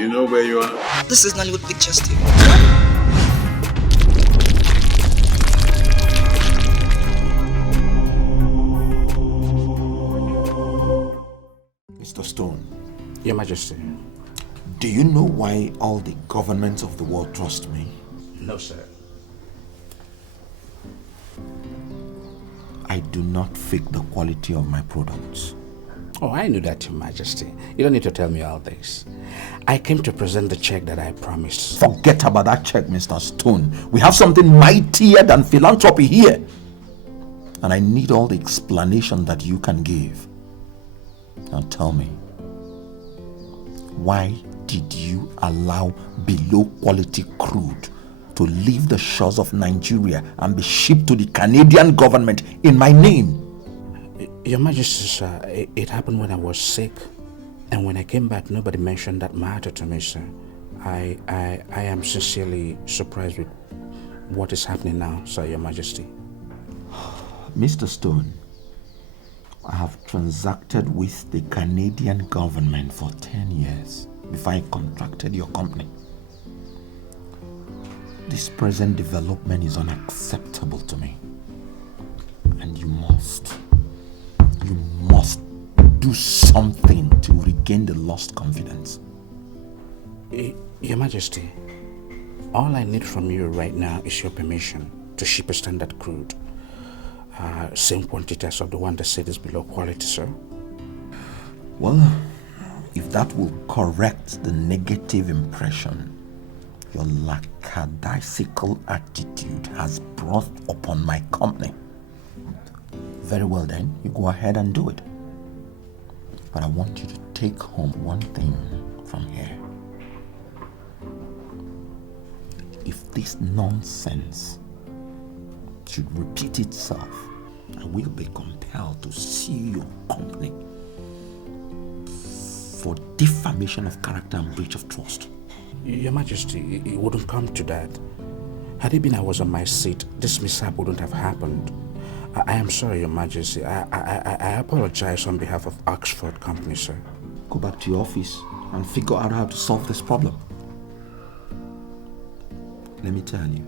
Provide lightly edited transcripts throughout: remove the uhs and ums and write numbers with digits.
you know where you are? This is Nollywood Pictures TV. Mr. Stone. Your Majesty. Do you know why all the governments of the world trust me? No, sir. I do not fake the quality of my products. Oh, I knew that, Your Majesty. You don't need to tell me all this. I came to present the check that I promised. Forget about that check, Mr. Stone. We have something mightier than philanthropy here. And I need all the explanation that you can give. Now tell me, why did you allow below quality crude to leave the shores of Nigeria and be shipped to the Canadian government in my name? Your Majesty, sir, it happened when I was sick. And when I came back, nobody mentioned that matter to me, sir. I am sincerely surprised with what is happening now, sir, Your Majesty. Mr. Stone, I have transacted with the Canadian government for 10 years before I contracted your company. This present development is unacceptable to me. And you must do something to regain the lost confidence. Your Majesty, all I need from you right now is your permission to ship a standard crude. Same quantity as of the one that said is below quality, sir. Well, if that will correct the negative impression your lackadaisical attitude has brought upon my company, very well then, you go ahead and do it. But I want you to take home one thing from here. If this nonsense should repeat itself, I will be compelled to sue your company for defamation of character and breach of trust. Your Majesty, it wouldn't come to that. Had it been I was on my seat, this mishap wouldn't have happened. I am sorry, Your Majesty. I apologize on behalf of Oxford Company, sir. Go back to your office and figure out how to solve this problem. Let me tell you,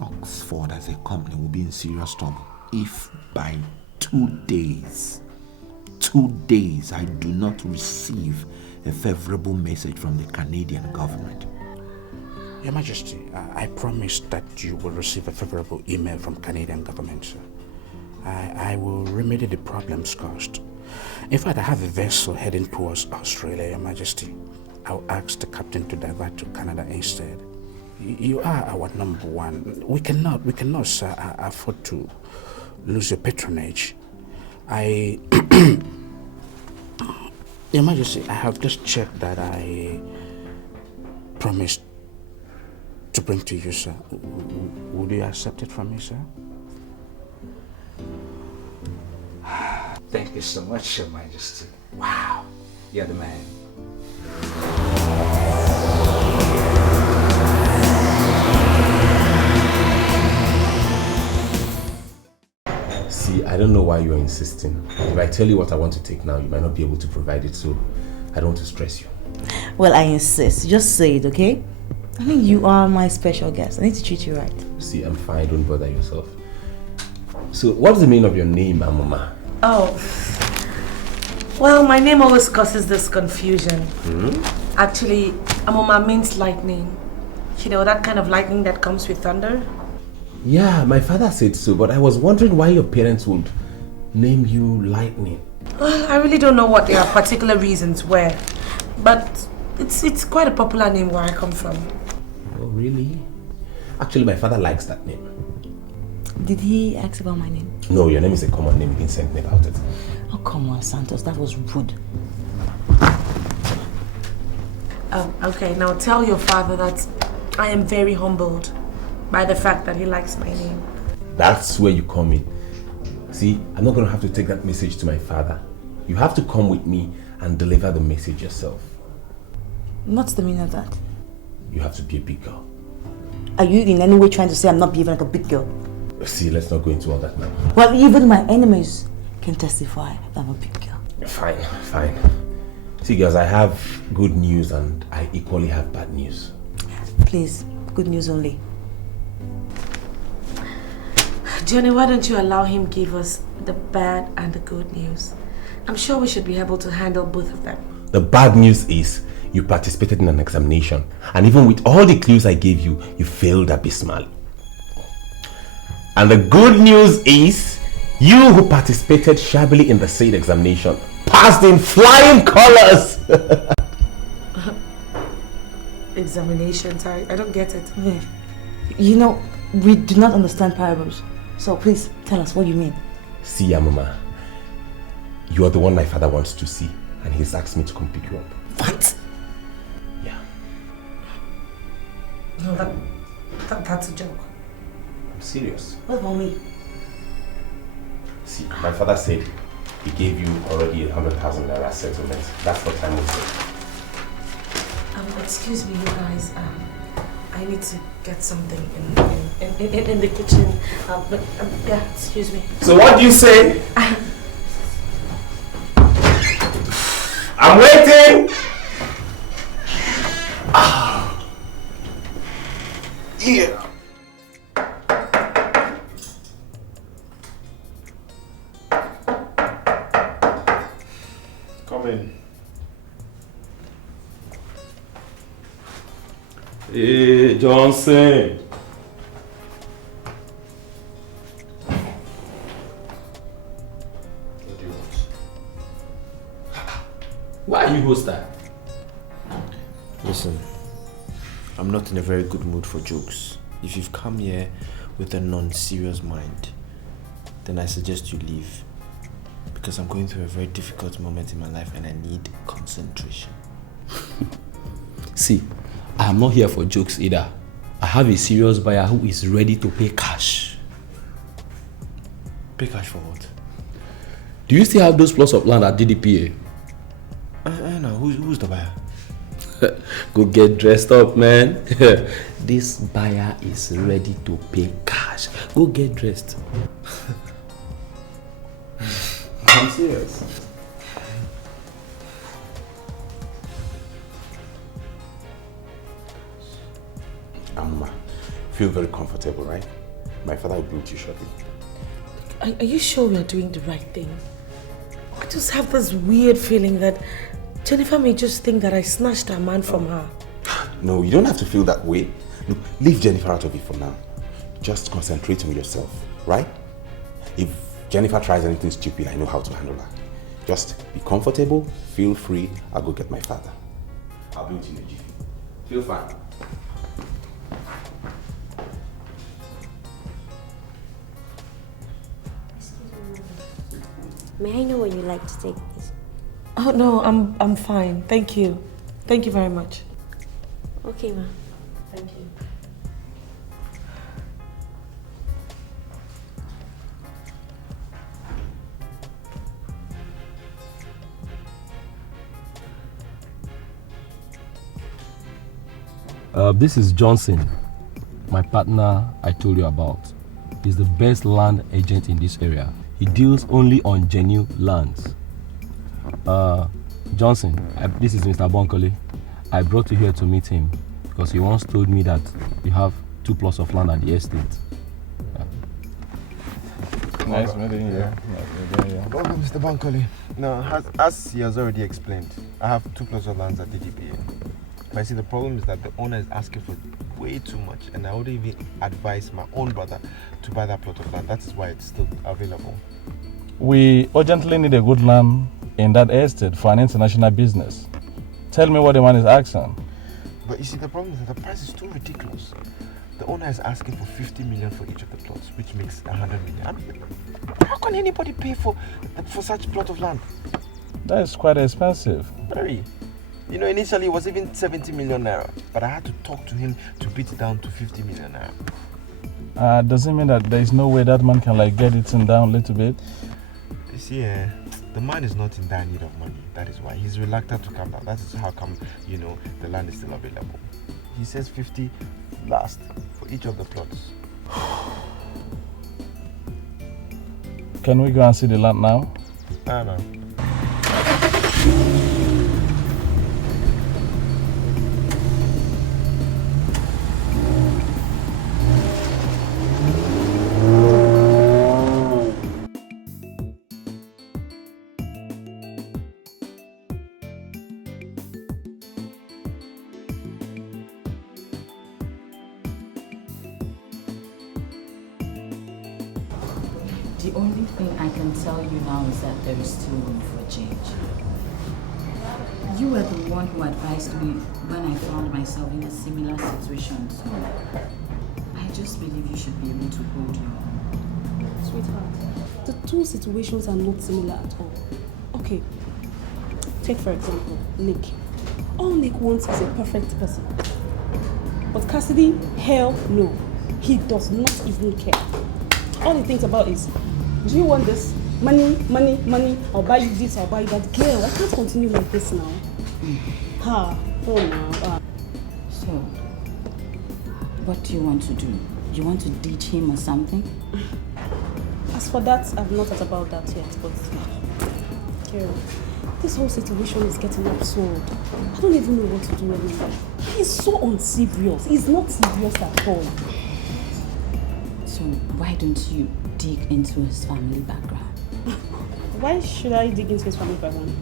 Oxford as a company will be in serious trouble if by 2 days I do not receive a favorable message from the Canadian government. Your Majesty, I promise that you will receive a favorable email from Canadian government, sir. I will remedy the problems caused. In fact, I have a vessel heading towards Australia, Your Majesty. I'll ask the captain to divert to Canada instead. You are our number one. We cannot, sir, afford to lose your patronage. Your Majesty, I have this check that I promised to bring to you, sir. Would you accept it from me, sir? Thank you so much, Your Majesty. Wow, you're the man. See, I don't know why you're insisting. If I tell you what I want to take now, you might not be able to provide it, so I don't want to stress you. Well, I insist. Just say it, okay? I mean, you are my special guest. I need to treat you right. See, I'm fine. Don't bother yourself. So, what's the meaning of your name, Amuma? Oh, well, my name always causes this confusion. Actually, Amuma means lightning. You know, that kind of lightning that comes with thunder? Yeah, my father said so, but I was wondering why your parents would name you Lightning. Well, I really don't know what their particular reasons were, but it's quite a popular name where I come from. Oh, really? Actually, my father likes that name. Did he ask about my name? No, your name is a common name. He didn't say anything about it. Oh, come on, Santos. That was rude. Oh, okay. Now tell your father that I am very humbled by the fact that he likes my name. That's where you come in. See, I'm not going to have to take that message to my father. You have to come with me and deliver the message yourself. What's the meaning of that? You have to be a big girl. Are you in any way trying to say I'm not behaving like a big girl? See, let's not go into all that now. Well, even my enemies can testify that I'm a big girl. Fine, fine. See girls, I have good news and I equally have bad news. Please, good news only. Johnny, why don't you allow him give us the bad and the good news? I'm sure we should be able to handle both of them. The bad news is you participated in an examination, and even with all the clues I gave you, you failed abysmally. And the good news is you who participated shabbily in the said examination passed in flying colors. Examinations, I don't get it. You know, we do not understand parables. So please tell us what you mean. See, Amuma, you are the one my father wants to see, and he's asked me to come pick you up. What? Yeah. No, that's a joke. I'm serious. What about me? See, my father said he gave you already 100,000 naira settlement. That's what time we said. Excuse me, you guys. I need to get something in the kitchen. Yeah, excuse me. So what do you say? I'm waiting! Yeah. Come in. Hey, Johnson. What do you want? Why are you hostile? Listen, I'm not in a very good mood for jokes. If you've come here with a non-serious mind, then I suggest you leave. Because I'm going through a very difficult moment in my life and I need concentration. See, I am not here for jokes either. I have a serious buyer who is ready to pay cash. Pay cash for what? Do you still have those plots of land at DDPA? No, who's the buyer? Go get dressed up, man. This buyer is ready to pay cash. Go get dressed. I'm serious. Amuma, feel very comfortable, right? My father will bring you shortly. Are you sure we are doing the right thing? I just have this weird feeling that Jennifer may just think that I snatched her man from her. No, you don't have to feel that way. Look, leave Jennifer out of it for now. Just concentrate on yourself, right? If Jennifer tries anything stupid, I know how to handle her. Just be comfortable, feel free, I'll go get my father. I'll be with you in a jiffy. Feel fine. May I know where you like to take this? Oh no, I'm fine. Thank you. Thank you very much. Okay, ma. Thank you. This is Johnson, my partner I told you about. He's the best land agent in this area. He deals only on genuine lands. Johnson, this is Mr. Bonkole. I brought you here to meet him because he once told me that you have 2 plots of land at the estate. Yeah. Nice meeting you. Welcome, Mr. Bankole. No, as he has already explained, I have 2 plots of lands at DDPA. But I see the problem is that the owner is asking for way too much, and I would even advise my own brother to buy that plot of land. That is why it's still available. We urgently need a good land in that estate for an international business. Tell me what the man is asking. But you see, the problem is that the price is too ridiculous. The owner is asking for 50 million for each of the plots, which makes 100 million. I mean, how can anybody pay for such a plot of land? That is quite expensive. Very. You know, initially it was even 70 million naira, but I had to talk to him to beat it down to 50 million naira. Does it mean that there is no way that man can get it down a little bit? You see, the man is not in dire need of money. That is why he's reluctant to come down. That is how come, the land is still available. He says 50 last for each of the plots. Can we go and see the land now? No. The only thing I can tell you now is that there is still room for change. You were the one who advised me when I found myself in a similar situation, so I just believe you should be able to hold your own. Sweetheart, the two situations are not similar at all. Okay, take for example, Nick. All Nick wants is a perfect person. But Cassidy, hell no. He does not even care. All he thinks about is, do you want this? Money, money, money. I'll buy you this, I'll buy you that. Girl, I can't continue like this now. Ha, oh no. So, what do you want to do? You want to ditch him or something? As for that, I've not thought about that yet, but girl, this whole situation is getting absurd. I don't even know what to do anymore. He's so unserious. He's not serious at all. So why don't you dig into his family background? Why should I dig into his family background?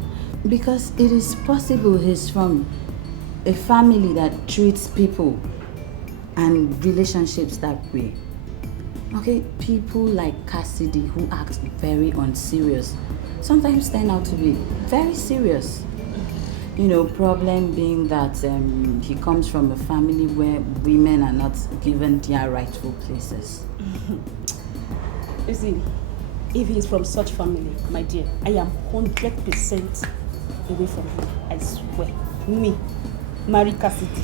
Because it is possible he's from a family that treats people and relationships that way. Okay, people like Cassidy who act very unserious sometimes turn out to be very serious. You know, problem being that he comes from a family where women are not given their rightful places. You see, if he's from such family, my dear, I am 100% away from him. I swear. Me, marry Cassidy.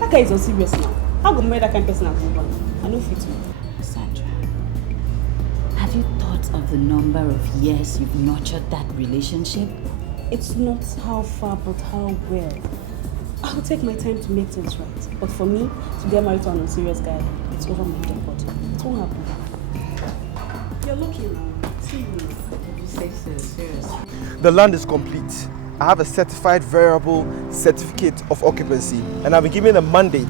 That guy is unserious now. How go marry that kind of person and go on? I know fit me. Sandra, have you thought of the number of years you've nurtured that relationship? It's not how far, but how well. I'll take my time to make things right. But for me, to get married to an unserious guy, it's over my dead body. It won't happen. You're lucky now. See you. You say so, seriously. The land is complete. I have a certified variable certificate of occupancy, and I've been given a mandate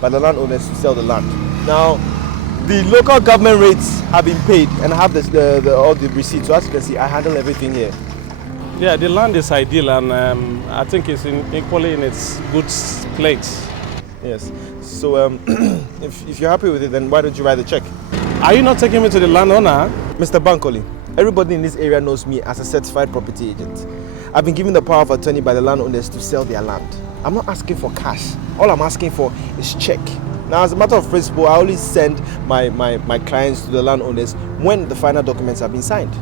by the landowners to sell the land. Now, the local government rates have been paid, and I have all the receipts. So as you can see, I handle everything here. Yeah, the land is ideal, and I think it's equally in its good place. Yes. So if you're happy with it, then why don't you write the check? Are you not taking me to the landowner? Mr. Bankole, everybody in this area knows me as a certified property agent. I've been given the power of attorney by the landowners to sell their land. I'm not asking for cash. All I'm asking for is check. Now, as a matter of principle, I only send my clients to the landowners when the final documents have been signed.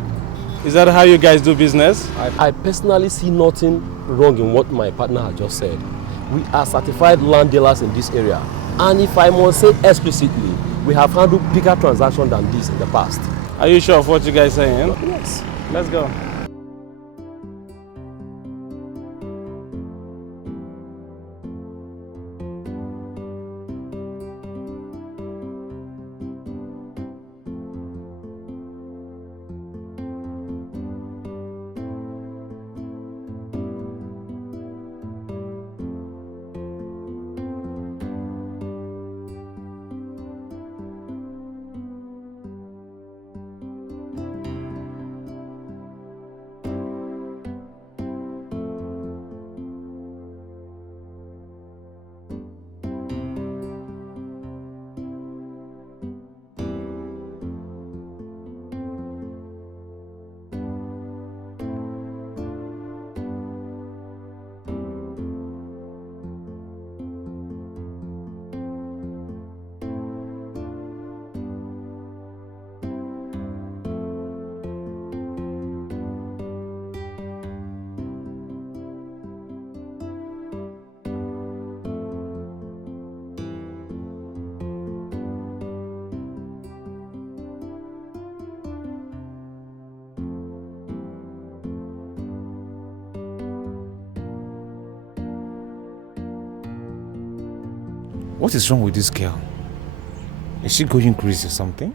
Is that how you guys do business? I personally see nothing wrong in what my partner has just said. We are certified land dealers in this area. And if I must say explicitly, we have handled bigger transactions than this in the past. Are you sure of what you guys are saying? Yes. Let's go. What is wrong with this girl? Is she going crazy or something?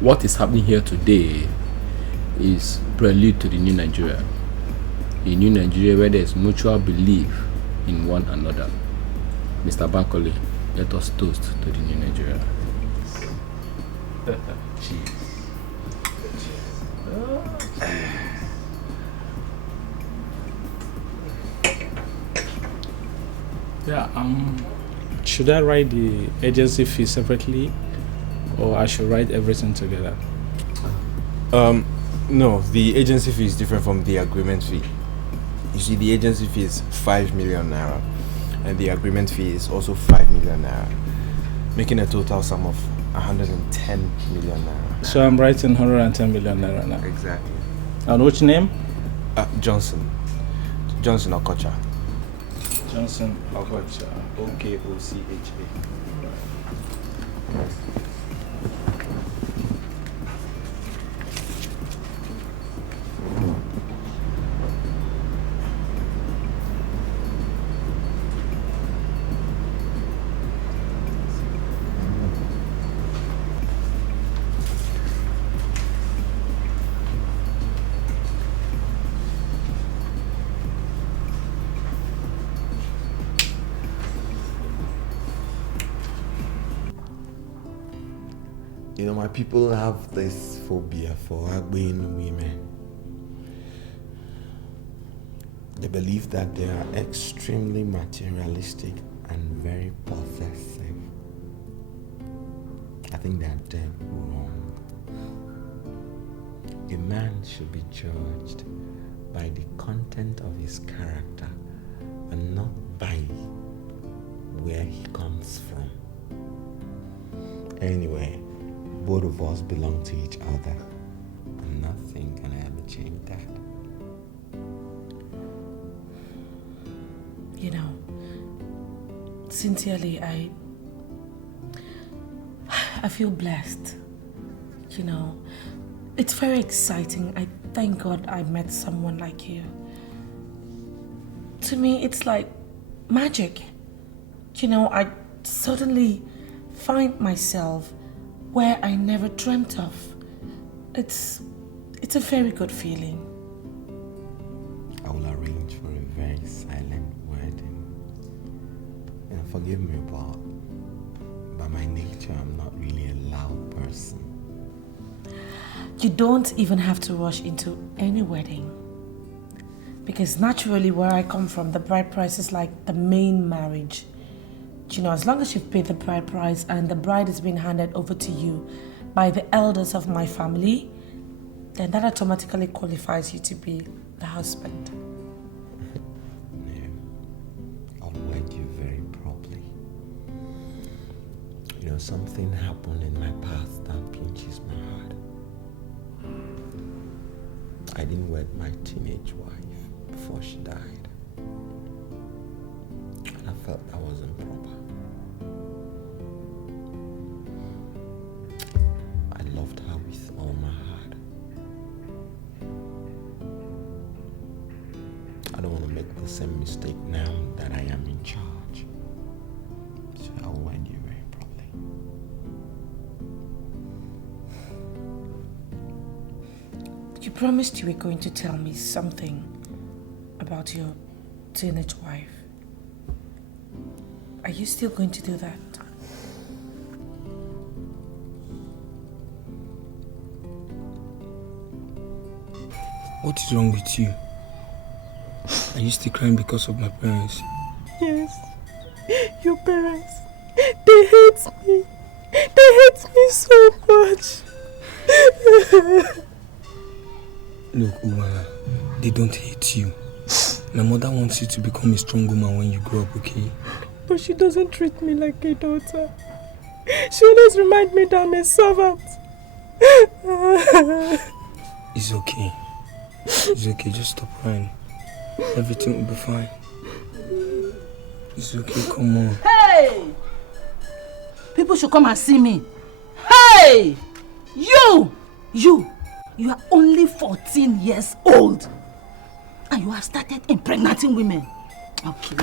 What is happening here today is prelude to the new Nigeria. A new Nigeria where there is mutual belief in one another. Mr. Bankole, let us toast to the new Nigeria. Cheers. Yeah, should I write the agency fee separately, or I should write everything together? No, the agency fee is different from the agreement fee. You see, the agency fee is 5 million naira, and the agreement fee is also 5 million naira, making a total sum of 110 million naira. So I'm writing 110 million naira now. Exactly. And which name? Johnson Okocha. Johnson Okocha. Okocha. You know, my people have this phobia for Agbeinu women. They believe that they are extremely materialistic and very possessive. I think they are dead wrong. A man should be judged by the content of his character and not by where he comes from. Anyway, both of us belong to each other, and nothing can ever change that. You know, sincerely, I feel blessed. You know, it's very exciting. I thank God I met someone like you. To me, it's like magic. You know, I suddenly find myself where I never dreamt of. It's a very good feeling. I will arrange for a very silent wedding. And forgive me, but by my nature, I'm not really a loud person. You don't even have to rush into any wedding. Because naturally, where I come from, the bride price is like the main marriage. You know, as long as you've paid the bride price and the bride is being handed over to you by the elders of my family, then that automatically qualifies you to be the husband. No, I'll wed you very properly. You know, something happened in my past that pinches my heart. I didn't wed my teenage wife before she died. And I felt that was improper. I loved her with all my heart. I don't want to make the same mistake now that I am in charge. So I'll wed you very properly. You promised you were going to tell me something about your teenage wife. Are you still going to do that? What is wrong with you? Are you still crying because of my parents? Yes. Your parents. They hate me. They hate me so much. Look, Uma, they don't hate you. My mother wants you to become a strong woman when you grow up, okay? But she doesn't treat me like a daughter. She always reminds me that I'm a servant. It's okay. It's okay, just stop crying. Everything will be fine. It's okay, come on. Hey! People should come and see me. Hey! You are only 14 years old. And you have started impregnating women. Okay.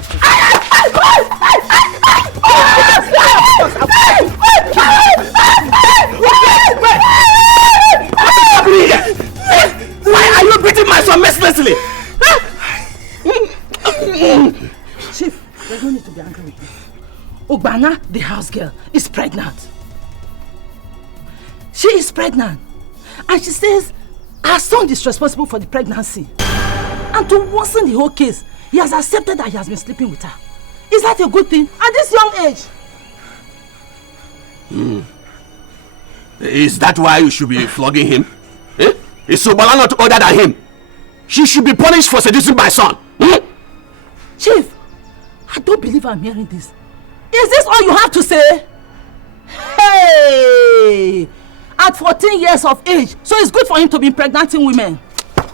Why are you beating my son mercilessly? Chief, house girl is pregnant. She is pregnant. And she says her son is responsible for the pregnancy. And to worsen the whole case, he has accepted that he has been sleeping with her. Is that a good thing at this young age? Is that why you should be flogging him? Eh? Is Sobala not older than him? She should be punished for seducing my son. Chief, I don't believe I'm hearing this. Is this all you have to say? Hey! At 14 years of age, so it's good for him to be impregnating women.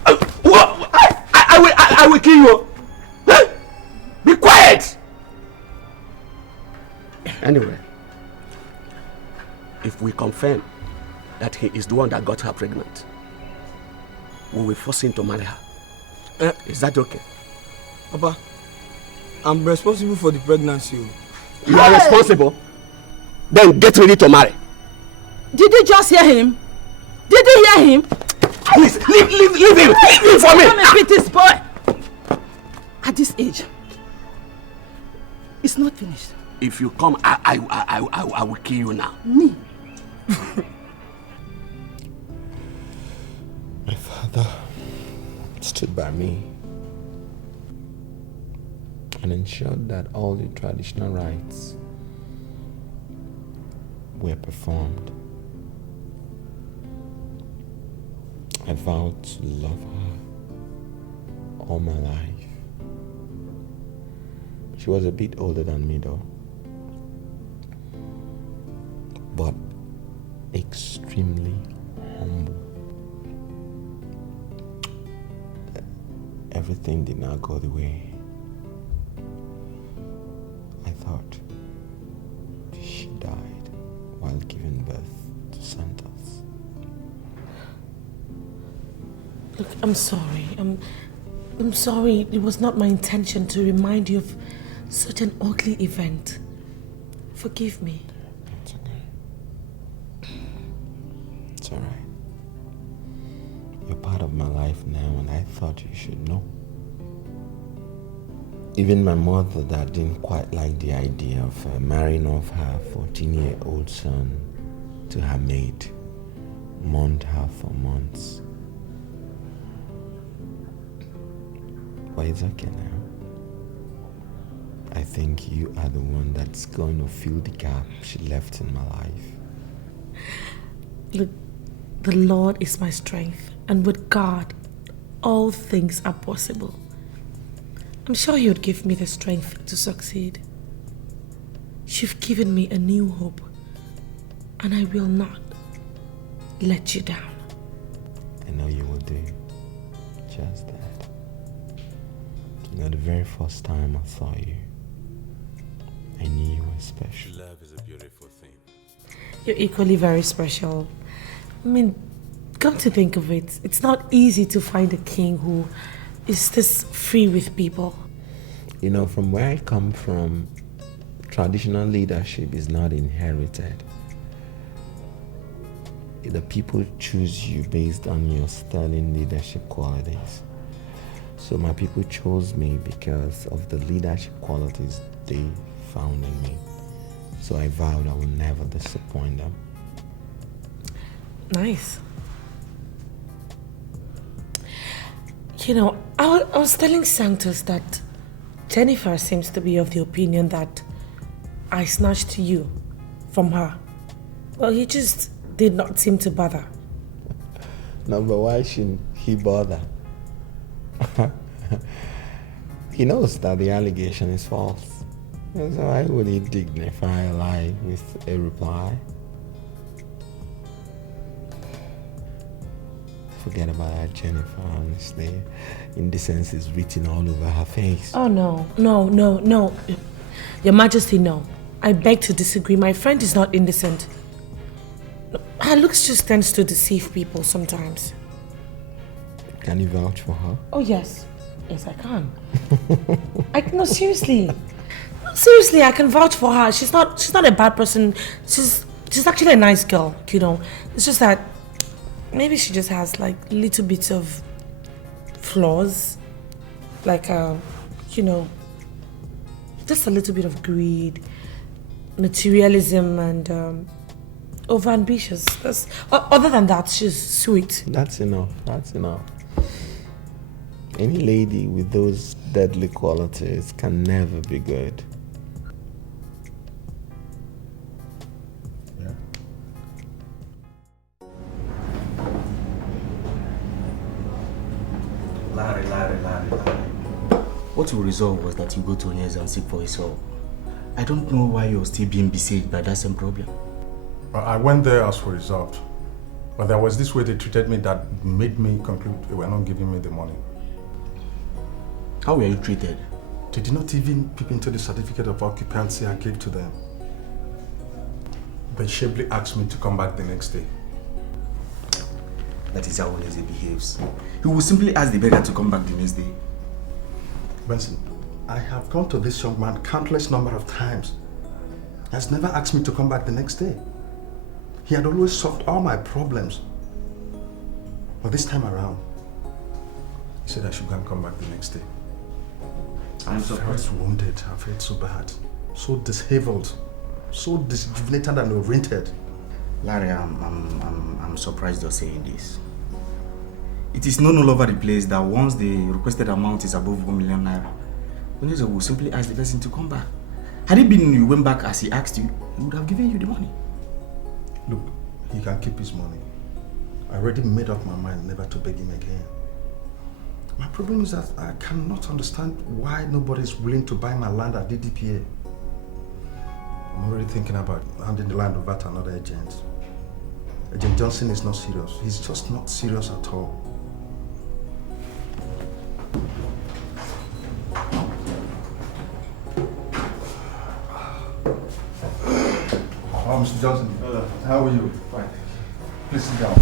I will kill you. Be quiet! Anyway, if we confirm that he is the one that got her pregnant, we will force him to marry her. Is that okay? Papa, I'm responsible for the pregnancy. You are responsible? Then get ready to marry. Did you just hear him? Did you hear him? Please, leave him! Leave him for me! Come and beat this boy! At this age, it's not finished. If you come, I will kill you now. Me? My father stood by me and ensured that all the traditional rites were performed. I vowed to love her all my life. She was a bit older than me though, but extremely humble. Everything did not go the way I thought. She died while giving birth to Santos. Look, I'm sorry. I'm sorry. It was not my intention to remind you of such an ugly event. Forgive me. It's okay. It's alright. You're part of my life now, and I thought you should know. Even my mother that didn't quite like the idea of marrying off her 14-year-old son to her maid mourned her for months. But it's okay now. I think you are the one that's going to fill the gap she left in my life. Look, the Lord is my strength, and with God, all things are possible. I'm sure He would give me the strength to succeed. You've given me a new hope, and I will not let you down. I know you will do just that. You know, the very first time I saw you, I knew you were special. Love is a beautiful thing. You're equally very special. I mean, come to think of it, it's not easy to find a king who is this free with people. You know, from where I come from, traditional leadership is not inherited. The people choose you based on your sterling leadership qualities. So my people chose me because of the leadership qualities they found in me. So I vowed I would never disappoint them. Nice. You know, I was telling Santos that Jennifer seems to be of the opinion that I snatched you from her. Well, he just did not seem to bother. No, but why shouldn't he bother? He knows that the allegation is false. So why would he dignify a lie with a reply? Forget about that, Jennifer, honestly. Indecency is written all over her face. Oh, no. Your Majesty, no. I beg to disagree. My friend is not indecent. Her looks just tends to deceive people sometimes. Can you vouch for her? Oh, yes. Yes, I can. No, seriously. No, seriously, I can vouch for her. She's not a bad person. She's actually a nice girl, you know. It's just that maybe she just has like little bits of flaws. Like, you know, just a little bit of greed. materialism and over-ambitious. Other than that, she's sweet. That's enough. That's enough. Any lady with those deadly qualities can never be good. Larry. What we resolved was that you go to Onyeze and seek for his help. I don't know why you're still being besieged by that same problem. I went there as for resolved. But there was this way they treated me that made me conclude they were not giving me the money. How were you treated? They did not even peep into the certificate of occupancy I gave to them. They shamefully asked me to come back the next day. That is how Onyeze behaves. He will simply ask the beggar to come back the next day. Benson, I have gone to this young man countless number of times. He has never asked me to come back the next day. He had always solved all my problems. But this time around, he said I should go and come back the next day. I'm surprised. I felt wounded. I felt so bad. So disheveled. So disjuvenated and oriented. Larry, I'm surprised you're saying this. It is known all over the place that once the requested amount is above 1 million naira, Onyeze will simply ask the person to come back. Had it been you went back as he asked you, he would have given you the money. Look, he can keep his money. I already made up my mind never to beg him again. My problem is that I cannot understand why nobody is willing to buy my land at DDPA. I'm already thinking about handing the land over to another agent. Agent Johnson is not serious. He's just not serious at all. Oh, Mr. Johnson. Hello. How are you? Fine. Please sit down.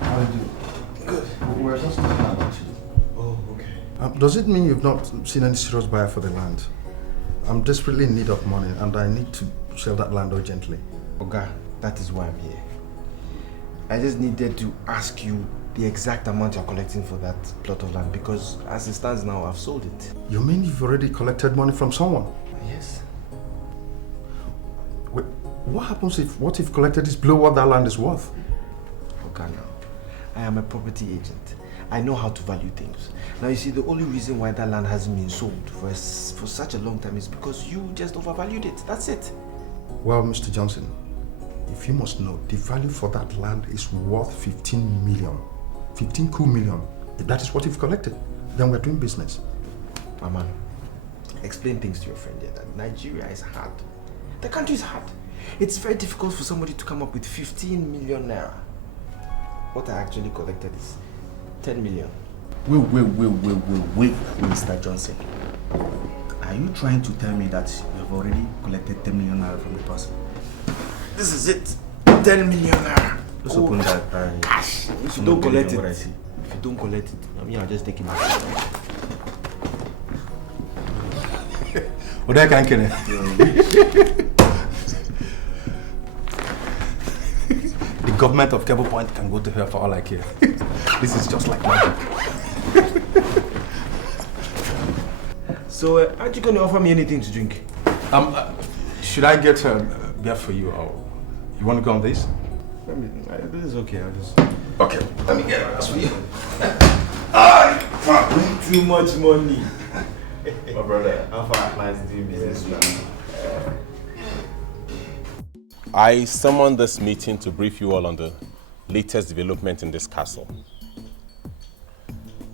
How do you do? Good. We're just talking about you. Oh, okay. Does it mean you've not seen any serious buyer for the land? I'm desperately in need of money and I need to sell that land urgently. Oga, that is why I'm here. I just needed to ask you the exact amount you're collecting for that plot of land because as it stands now, I've sold it. You mean you've already collected money from someone? Yes. Wait, what if collected is below what that land is worth? Oga, now, I am a property agent. I know how to value things. Now you see, the only reason why that land hasn't been sold for such a long time is because you just overvalued it. That's it. Well, Mr. Johnson, if you must know, the value for that land is worth 15 million. 15 cool million. If that is what you've collected, then we're doing business. Mama, explain things to your friend here that Nigeria is hard. The country is hard. It's very difficult for somebody to come up with 15 million naira. What I actually collected is 10 million. Wait, Mr. Johnson. Are you trying to tell me that you have already collected 10 million naira from the person? This is it. 10 million naira. Just open that. Cash. If you don't collect it, I mean, I'll just take it back. What I can The government of Cable Point can go to hell for all I care. This is just like magic. So, aren't you going to offer me anything to drink? Should I get a beer for you, or you want to go on this? This is okay. I'll just. Okay, let me get a glass for you. Way too much money. My brother, how far clients doing business now? I summoned this meeting to brief you all on the latest development in this castle.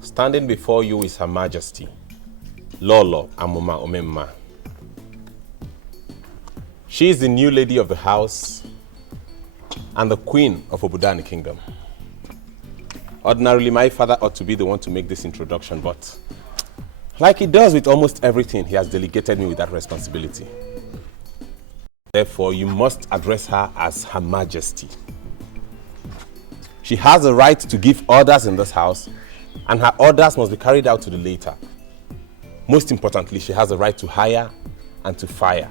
Standing before you is Her Majesty, Lolo Amuma Omemma. She is the new lady of the house and the queen of Obudani Kingdom. Ordinarily, my father ought to be the one to make this introduction, but like he does with almost everything, he has delegated me with that responsibility. Therefore, you must address her as Her Majesty. She has the right to give orders in this house, and her orders must be carried out to the letter. Most importantly, she has the right to hire and to fire.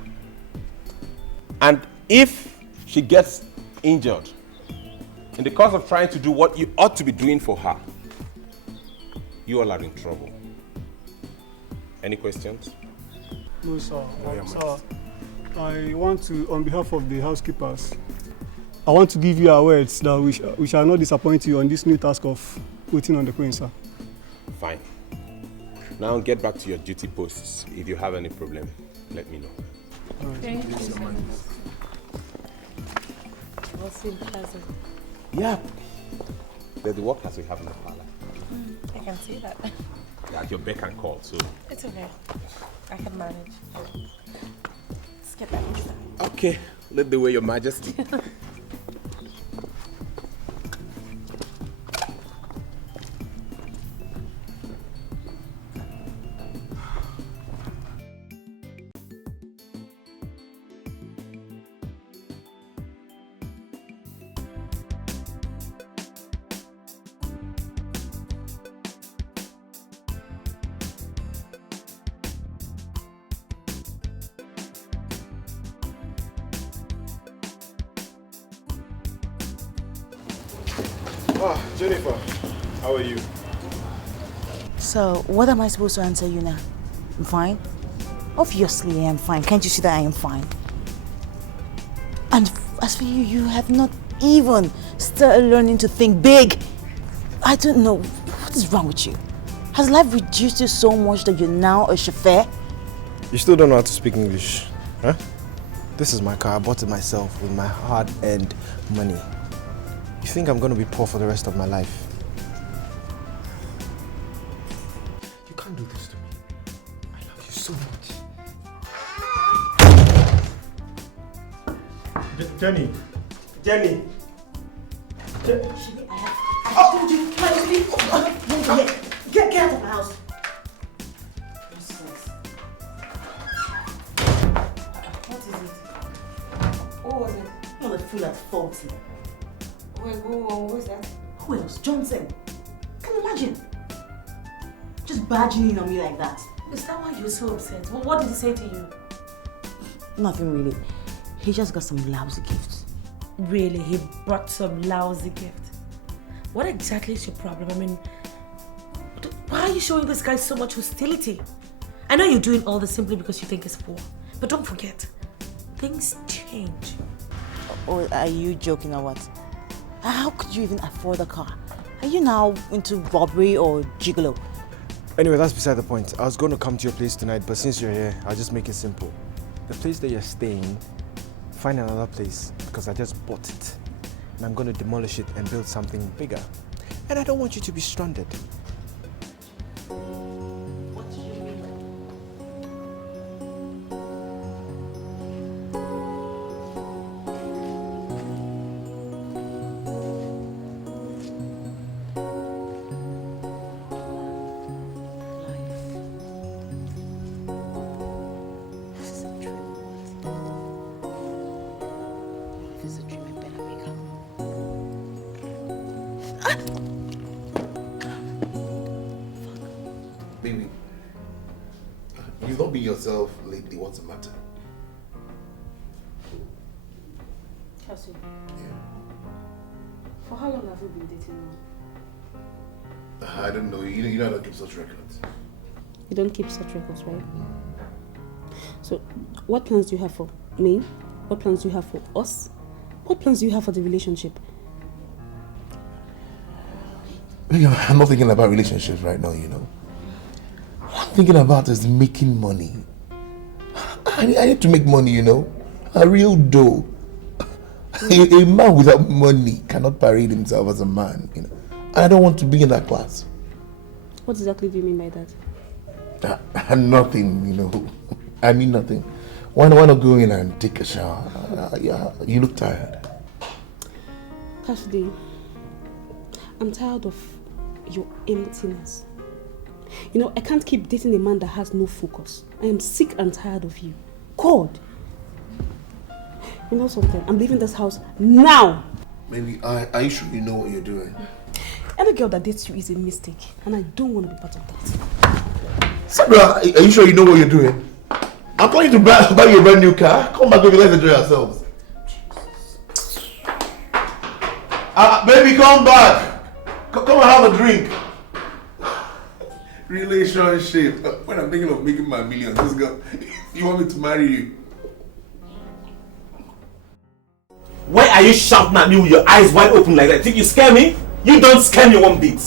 And if she gets injured in the course of trying to do what you ought to be doing for her, you all are in trouble. Any questions? No, sir. Yeah, Sir, I want to, on behalf of the housekeepers, I want to give you our words that we shall not disappoint you on this new task of waiting on the queen, sir. Fine. Now get back to your duty posts. If you have any problem, let me know. Thank you. What's in present? Yeah. They're the workers we have in the parlor. I can see that. They're at your beck and call, so. It's okay. I can manage. Let's get back inside. Okay, lead the way, Your Majesty. Jennifer, how are you? So, what am I supposed to answer you now? I'm fine? Obviously I am fine. Can't you see that I am fine? And as for you, you have not even started learning to think big. I don't know. What is wrong with you? Has life reduced you so much that you're now a chauffeur? You still don't know how to speak English, huh? This is my car. I bought it myself with my hard-earned money. You think I'm going to be poor for the rest of my life? You can't do this to me. I love you so much. Jenny! Jenny! I told you, get out of my house. What is it? What was it? Not a fool at 40. Who is that? Who else? Johnson. Can you imagine? Just barging in on me like that. Is that why you're so upset? Well, what did he say to you? Nothing really. He just got some lousy gifts. Really? He brought some lousy gift? What exactly is your problem? I mean, why are you showing this guy so much hostility? I know you're doing all this simply because you think he's poor. But don't forget, things change. Or are you joking or what? How could you even afford a car? Are you now into robbery or gigolo? Anyway, that's beside the point. I was going to come to your place tonight, but since you're here, I'll just make it simple. The place that you're staying, find another place because I just bought it. And I'm going to demolish it and build something bigger. And I don't want you to be stranded. Baby, you've not been yourself lately. What's the matter? Cassie. For how long have you been dating now? I don't know. You know I don't keep such records. You don't keep such records, right? So, what plans do you have for me? What plans do you have for us? What plans do you have for the relationship? I'm not thinking about relationships right now, you know. What I'm thinking about is making money. I need to make money, you know. A real dough. A man without money cannot parade himself as a man, you know. I don't want to be in that class. What exactly do you mean by that? Nothing, you know. I mean nothing. Why not go in and take a shower? Yeah, you look tired. Cassidy, I'm tired of your emptiness. You know, I can't keep dating a man that has no focus. I am sick and tired of you. God! You know something? I'm leaving this house now! Maybe, are you sure you know what you're doing? Any girl that dates you is a mistake, and I don't want to be part of that. Sandra, are you sure you know what you're doing? I'm planning to buy you a brand new car. Come back, baby, let's enjoy ourselves. Baby, come back. Come and have a drink. Relationship. When I'm thinking of making my millions, this girl, you want me to marry you? Why are you shouting at me with your eyes wide open like that? Think you scare me? You don't scare me one bit.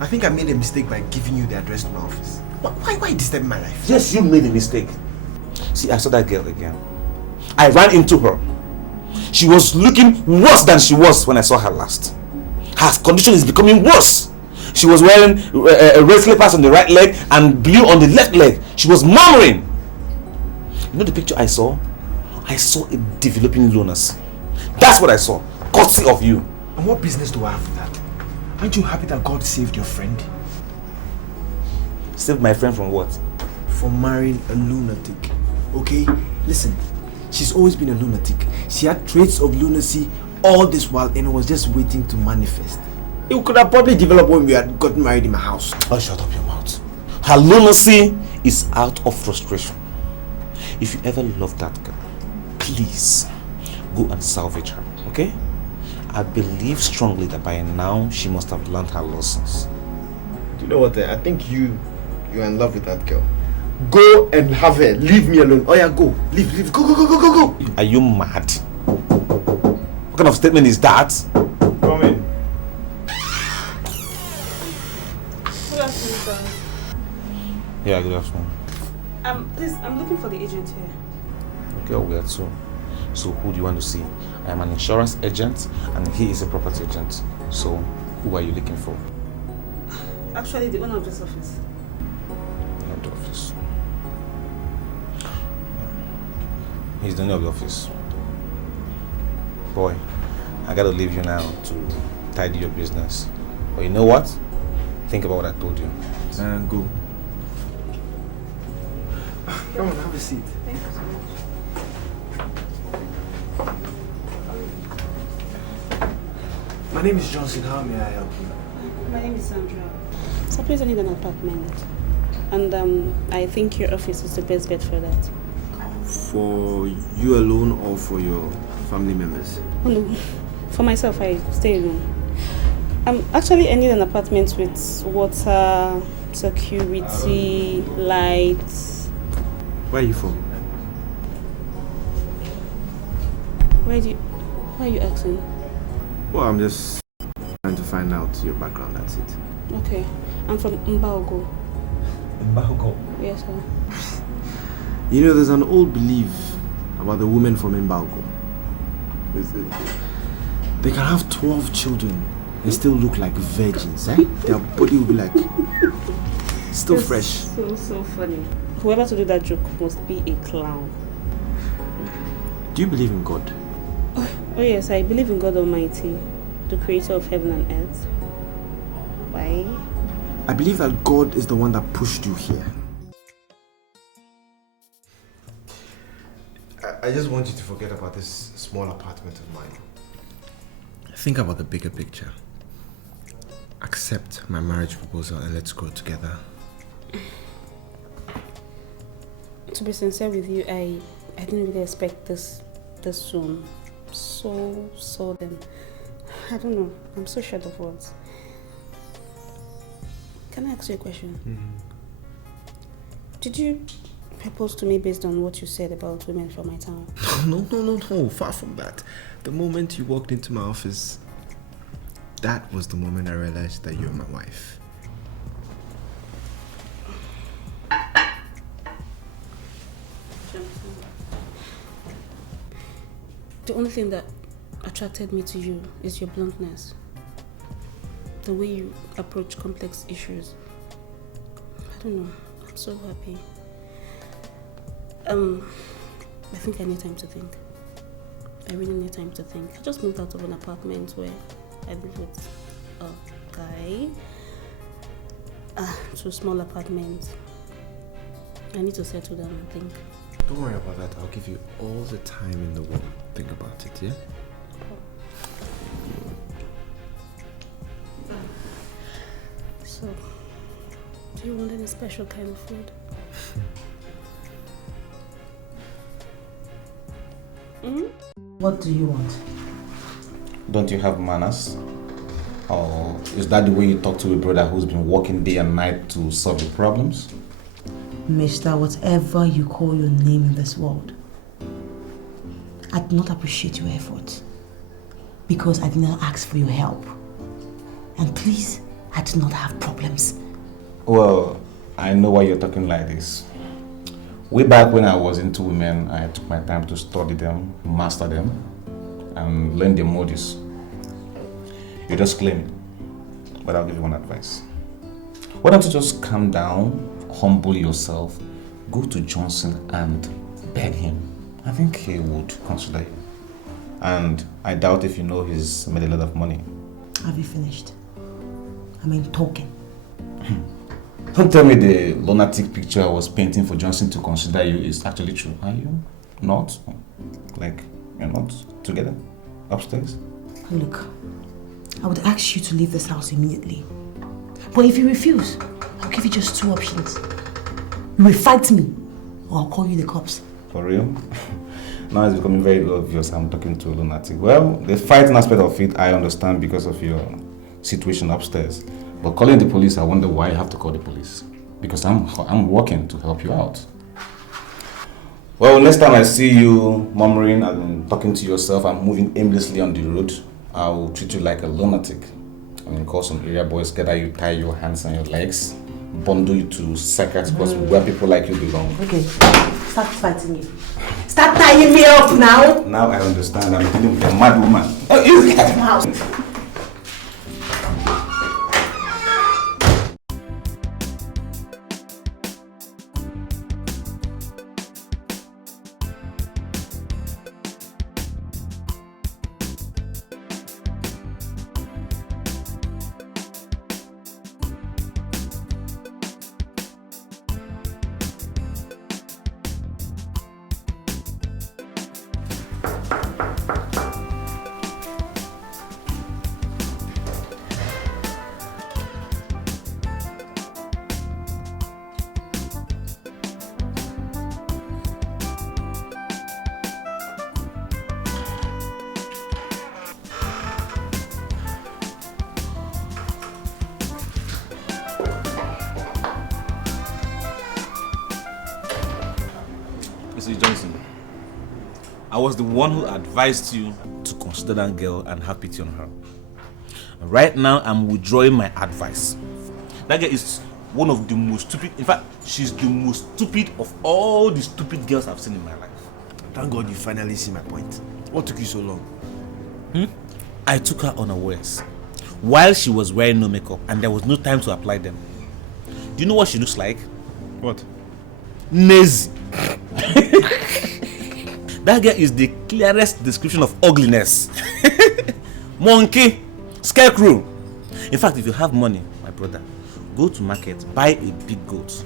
I think I made a mistake by giving you the address to my office. Why disturb my life? Yes, you made a mistake. See, I saw that girl again. I ran into her. She was looking worse than she was when I saw her last. Her condition is becoming worse. She was wearing red slippers on the right leg and blue on the left leg. She was murmuring. You know the picture I saw? I saw a developing lunacy. That's what I saw. Courtesy of you. And what business do I have with that? Aren't you happy that God saved your friend? Saved my friend from what? From marrying a lunatic. Okay? Listen, she's always been a lunatic. She had traits of lunacy all this while and was just waiting to manifest. It could have probably developed when we had gotten married in my house. Oh, shut up your mouth. Her lunacy is out of frustration. If you ever love that girl, please go and salvage her, okay? I believe strongly that by now she must have learned her lessons. Do you know what? I think you're in love with that girl. Go and have her. Leave me alone. Oh yeah, go. Leave. Go. Are you mad? What kind of statement is that? Come in. Good afternoon, sir. Yeah, good afternoon. Please, I'm looking for the agent here. Okay, weird. So who do you want to see? I am an insurance agent and he is a property agent. So who are you looking for? Actually, the owner of this office. The office. He's the owner of the office. Boy, I gotta leave you now to tidy your business. But you know what? Think about what I told you. And go. Come on, have a seat. Thank you so much. My name is Johnson. How may I help you? My name is Sandra. So please, I need an apartment. And I think your office is the best bet for that. For you alone or for your family members? Oh no, for myself, I stay alone. Actually, I need an apartment with water, security, lights. Where are you from? Why are you asking? Well, I'm just trying to find out your background, that's it. Okay, I'm from Igboegwu. Igboegwu? Yes, sir. You know, there's an old belief about the women from Igboegwu. They can have 12 children and still look like virgins, eh? Their body will be like, still It's fresh. So funny. Whoever to do that joke must be a clown. Do you believe in God? Oh yes, I believe in God Almighty, the creator of heaven and earth. Why? I believe that God is the one that pushed you here. I just want you to forget about this small apartment of mine. Think about the bigger picture. Accept my marriage proposal and let's grow together. To be sincere with you, I didn't really expect this soon. So sudden. I don't know. I'm so short of words. Can I ask you a question? Did you propose to me based on what you said about women from my town? No. Far from that. The moment you walked into my office, that was the moment I realized that you're my wife. The only thing that attracted me to you is your bluntness. The way you approach complex issues. I don't know. I'm so happy. I think I need time to think. I really need time to think. I just moved out of an apartment where I live with a guy. To a small apartment. I need to settle down and think. Don't worry about that. I'll give you all the time in the world. Think about it, yeah? So, do you want any special kind of food? What do you want? Don't you have manners? Or is that the way you talk to a brother who's been working day and night to solve your problems? Mister, whatever you call your name in this world, I do not appreciate your efforts because I did not ask for your help. And please, I do not have problems. Well, I know why you're talking like this. Way back when I was into women, I took my time to study them, master them, and learn their modus. You just claim it, but I'll give you one advice. Why don't you just calm down, humble yourself, go to Johnson and beg him. I think he would consider you. And I doubt if you know he's made a lot of money. Have you finished? I mean, talking. Don't tell me the lunatic picture I was painting for Johnson to consider you is actually true. Are you not? Like, you're not together upstairs? Look, I would ask you to leave this house immediately. But if you refuse, I'll give you just two options. You will fight me, or I'll call you the cops. For real? Now it's becoming very obvious I'm talking to a lunatic. Well, the fighting aspect of it, I understand because of your situation upstairs. But calling the police, I wonder why you have to call the police. Because I'm working to help you out. Well, next time I see you murmuring and talking to yourself and moving aimlessly on the road, I'll treat you like a lunatic. I mean, call some area boys, gather you, tie your hands and your legs, bundle you to psychiatric hospital where people like you belong. Okay, start fighting me. Start tying me up now. Now I understand. I'm dealing with a mad woman. Oh, you get house. I was the one who advised you to consider that girl and have pity on her. Right now, I'm withdrawing my advice. That girl is one of the most stupid, in fact, she's the most stupid of all the stupid girls I've seen in my life. Thank God you finally see my point. What took you so long? I took her unawares while she was wearing no makeup and there was no time to apply them. Do you know what she looks like? What? Nazi. That girl is the clearest description of ugliness. Monkey, scarecrow. In fact, if you have money, my brother, go to market, buy a big goat.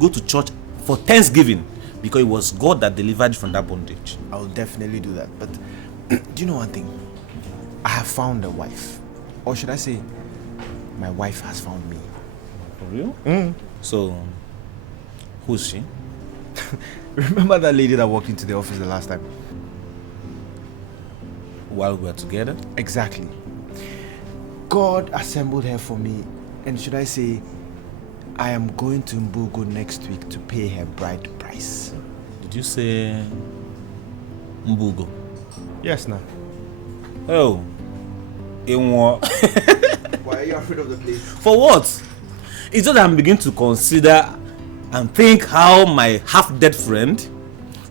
Go to church for Thanksgiving because it was God that delivered you from that bondage. I'll definitely do that. But do you know one thing? I have found a wife. Or should I say, my wife has found me. For real? So, who's she? Remember that lady that walked into the office the last time? While we were together? Exactly. God assembled her for me, and should I say, I am going to Mbugo next week to pay her bride price. Did you say Mbugo? Yes, now. Oh. In what? Why are you afraid of the place? For what? It's just that I'm beginning to consider and think how my half-dead friend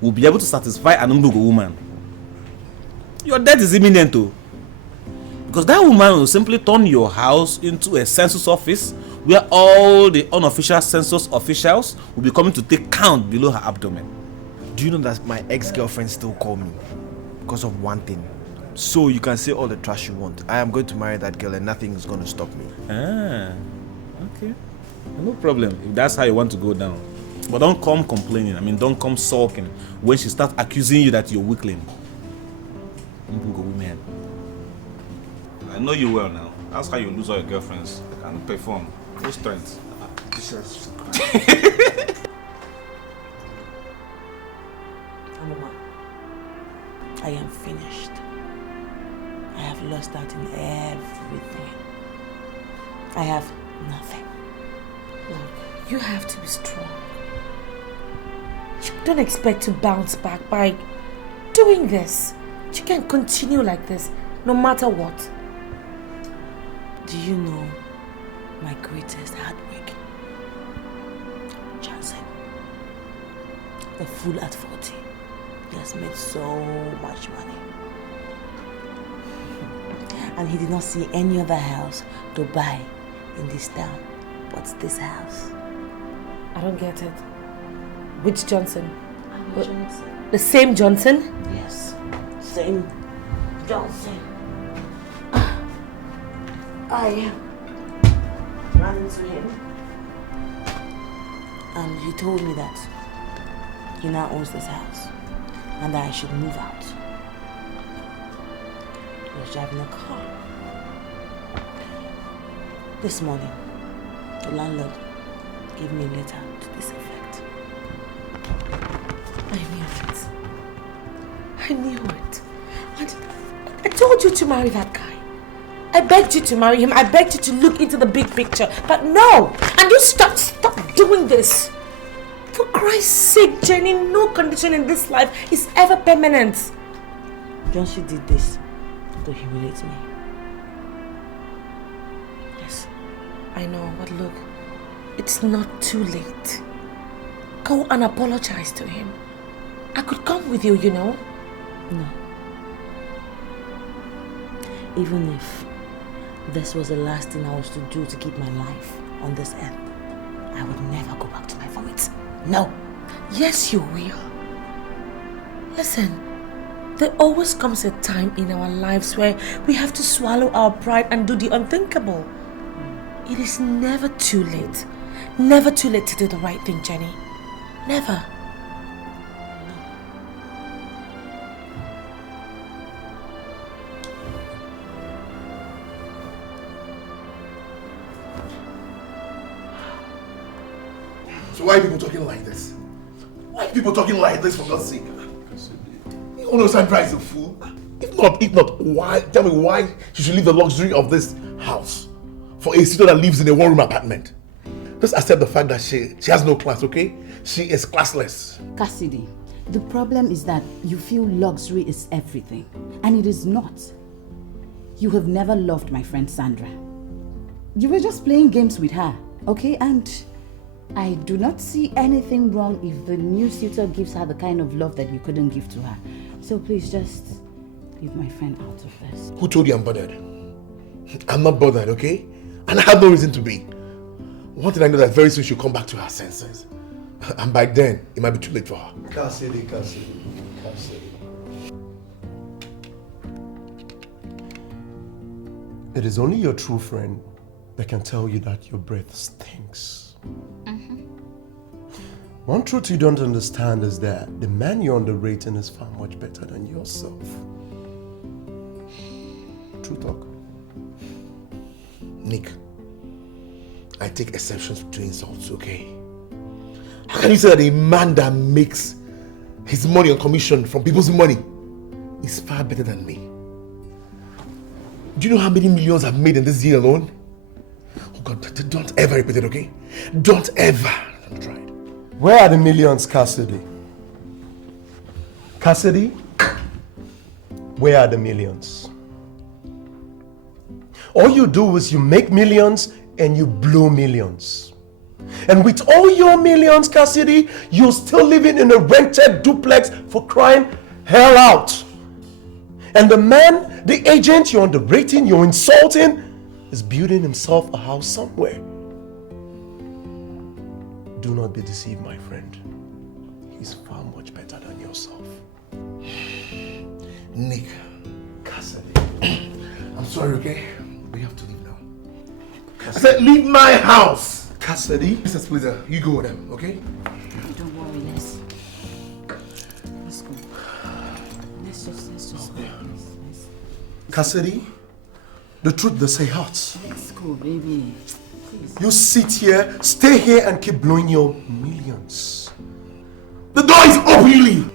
will be able to satisfy an Mbugo woman. Your death is imminent, though. Because that woman will simply turn your house into a census office where all the unofficial census officials will be coming to take count below her abdomen. Do you know that my ex-girlfriend still call me because of one thing? So you can say all the trash you want. I am going to marry that girl and nothing is going to stop me. Ah, okay. No problem if that's how you want to go down. But don't come complaining. I mean, don't come sulking when she starts accusing you that you're weakling. Mbugo women. I know you well now. That's how you lose all your girlfriends and perform. No strength. Jesus Amuma, I am finished. I have lost out in everything. I have nothing. Look, you have to be strong. You don't expect to bounce back by doing this. You can't continue like this, no matter what. Do you know my greatest heartbreak? Johnson. The fool at 40. He has made so much money. And he did not see any other house to buy in this town but this house. I don't get it. Which Johnson? Johnson. The same Johnson? Yes. Same Johnson. I ran into him and he told me that he now owns this house and that I should move out. He was driving a car. This morning, the landlord gave me a letter to this effect. I knew it. I knew it. And I told you to marry that guy. I begged you to marry him. I begged you to look into the big picture. But no! And you stop doing this. For Christ's sake, Jenny, no condition in this life is ever permanent. Johnson did this to humiliate me. Yes, I know, but look, it's not too late. Go and apologize to him. I could come with you, you know. No. Even if this was the last thing I was to do to keep my life on this earth, I would never go back to my vomit. No. Yes, you will. Listen, there always comes a time in our lives where we have to swallow our pride and do the unthinkable. It is never too late. Never too late to do the right thing, Jenny. Never. So why are people talking like this? Why are people talking like this, for God's sake? You all know Sandra is a fool. If not, why? Tell me why she should leave the luxury of this house for a sister that lives in a one-room apartment. Just accept the fact that she has no class, okay? She is classless. Cassidy, the problem is that you feel luxury is everything, and it is not. You have never loved my friend Sandra. You were just playing games with her, okay? And I do not see anything wrong if the new suitor gives her the kind of love that you couldn't give to her. So please just leave my friend out of this. Who told you I'm bothered? I'm not bothered, okay? And I have no reason to be. One thing I know that very soon she'll come back to her senses. And by then, it might be too late for her. Cassidy. It is only your true friend that can tell you that your breath stinks. One truth you don't understand is that the man you're underrating is far much better than yourself. True talk. Nick, I take exceptions to insults, okay? How can you say that a man that makes his money on commission from people's money is far better than me? Do you know how many millions I've made in this year alone? Oh God, don't ever repeat it, okay? Don't ever. Don't try it. Where are the millions, Cassidy? Cassidy, where are the millions? All you do is you make millions and you blow millions. And with all your millions, Cassidy, you're still living in a rented duplex for crying hell out. And the man, the agent you're underrating, you're insulting, is building himself a house somewhere. Do not be deceived, my friend. He's far much better than yourself. Nick, Cassidy, I'm sorry, okay? We have to leave now. Cassidy. I said leave my house! Cassidy? Mr. Splitter, you go with them, okay? Don't worry, let's go. Let's just go. Cassidy, the truth they say hurts. Let's go, baby. Please. You sit here, stay here and keep blowing your millions. The door is open!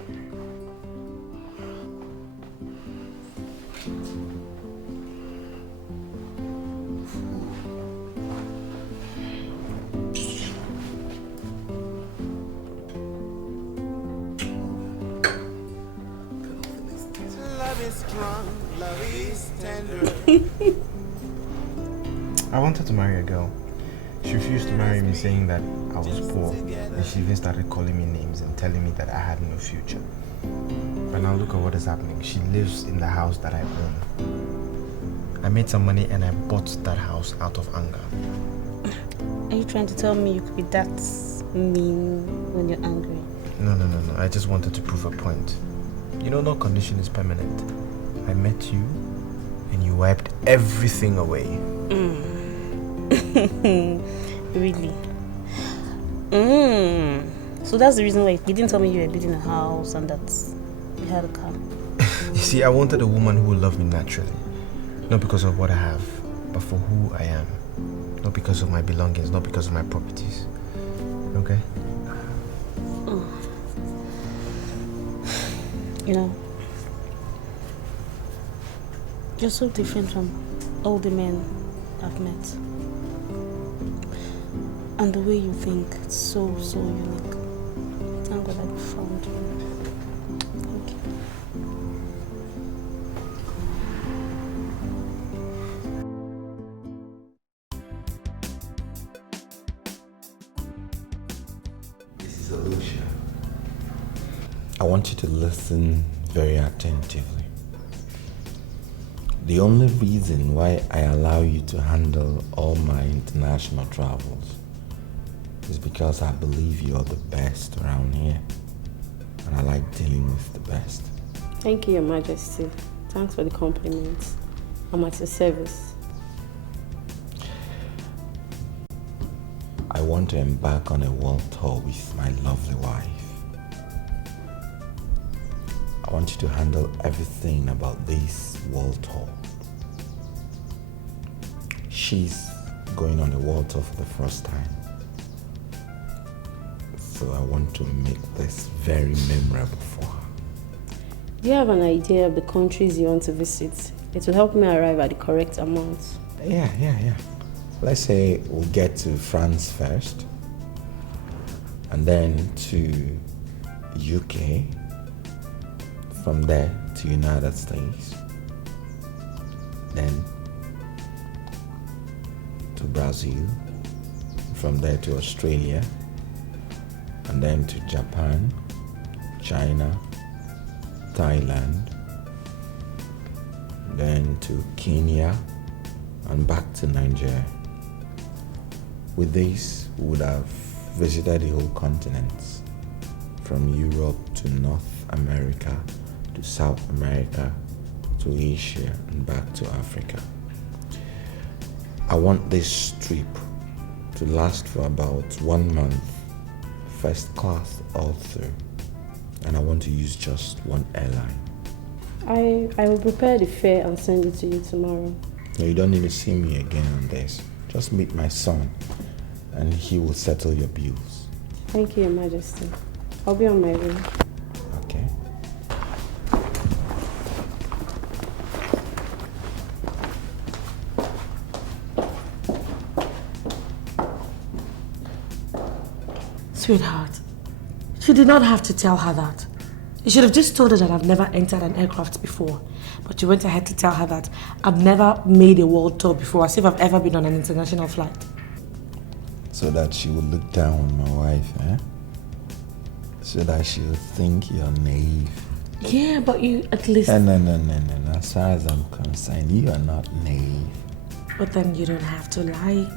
Love is strong, love is tender. I wanted to marry a girl. She refused to marry me, saying that I was poor, and she even started calling me names and telling me that I had no future. But now look at what is happening. She lives in the house that I own. I made some money and I bought that house out of anger. Are you trying to tell me you could be that mean when you're angry? No. I just wanted to prove a point. You know, no condition is permanent. I met you and you wiped everything away. Really? So that's the reason why you didn't tell me you were building a house and that you had a car. You see, I wanted a woman who would love me naturally. Not because of what I have, but for who I am. Not because of my belongings, not because of my properties. Okay? You know, you're so different from all the men I've met. And the way you think, it's so unique. Thank God I found you. Thank you. This is Alicia. I want you to listen very attentively. The only reason why I allow you to handle all my international travels is because I believe you're the best around here. And I like dealing with the best. Thank you, Your Majesty. Thanks for the compliments. I'm at your service. I want to embark on a world tour with my lovely wife. I want you to handle everything about this world tour. She's going on the world tour for the first time. So I want to make this very memorable for her. Do you have an idea of the countries you want to visit? It will help me arrive at the correct amount. Yeah. Let's say we'll get to France first, and then to UK, from there to United States, then to Brazil, from there to Australia, and then to Japan, China, Thailand, then to Kenya, and back to Nigeria. With this, we would have visited the whole continent, from Europe to North America, to South America, to Asia, and back to Africa. I want this trip to last for about 1 month, first class all through, and I want to use just one airline. I will prepare the fare and send it to you tomorrow. No, you don't need to see me again on this. Just meet my son, and he will settle your bills. Thank you, Your Majesty. I'll be on my way. Okay. Sweetheart, you did not have to tell her that. You should have just told her that I've never entered an aircraft before. But you went ahead to tell her that I've never made a world tour before, as if I've ever been on an international flight. So that she would look down on my wife, eh? So that she would think you're naive. Yeah, but you at least... No. As far as I'm concerned, you are not naive. But then you don't have to lie.